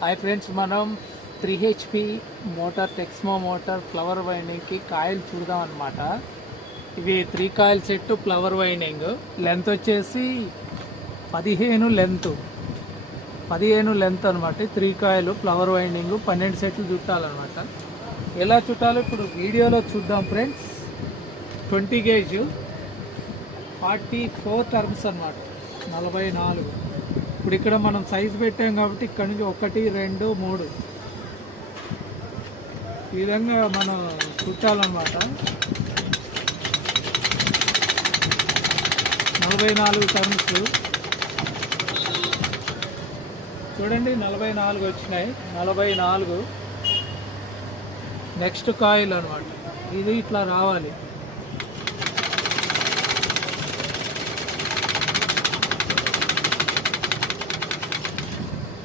Hi friends, మనం 3HP motor Texmo motor flower వైండింగ్కి coil చూద్దాం అనమాట. ఇవి 3 coil set flower winding. Length వచ్చేసి 15 లెంత్ అనమాట. 3 కాయిల్ ఫ్లవర్ వైండింగ్ 12 సెట్లు చుట్టాలన్నమాట. ఎలా చుట్టాలో ఇప్పుడు వీడియోలో చూద్దాం ఫ్రెండ్స్. 20 గేజ్ 44 టర్మ్స్ అనమాట, 44. ఇప్పుడు ఇక్కడ మనం సైజు పెట్టాం కాబట్టి ఇక్కడ నుంచి 1 2 3 ఈ విధంగా మనం చుట్టాలన్నమాట. 44 టర్మ్స్ చూడండి, 44 వచ్చినాయి. 44 నెక్స్ట్ కాయిల్ అనమాట. ఇది ఇట్లా రావాలి.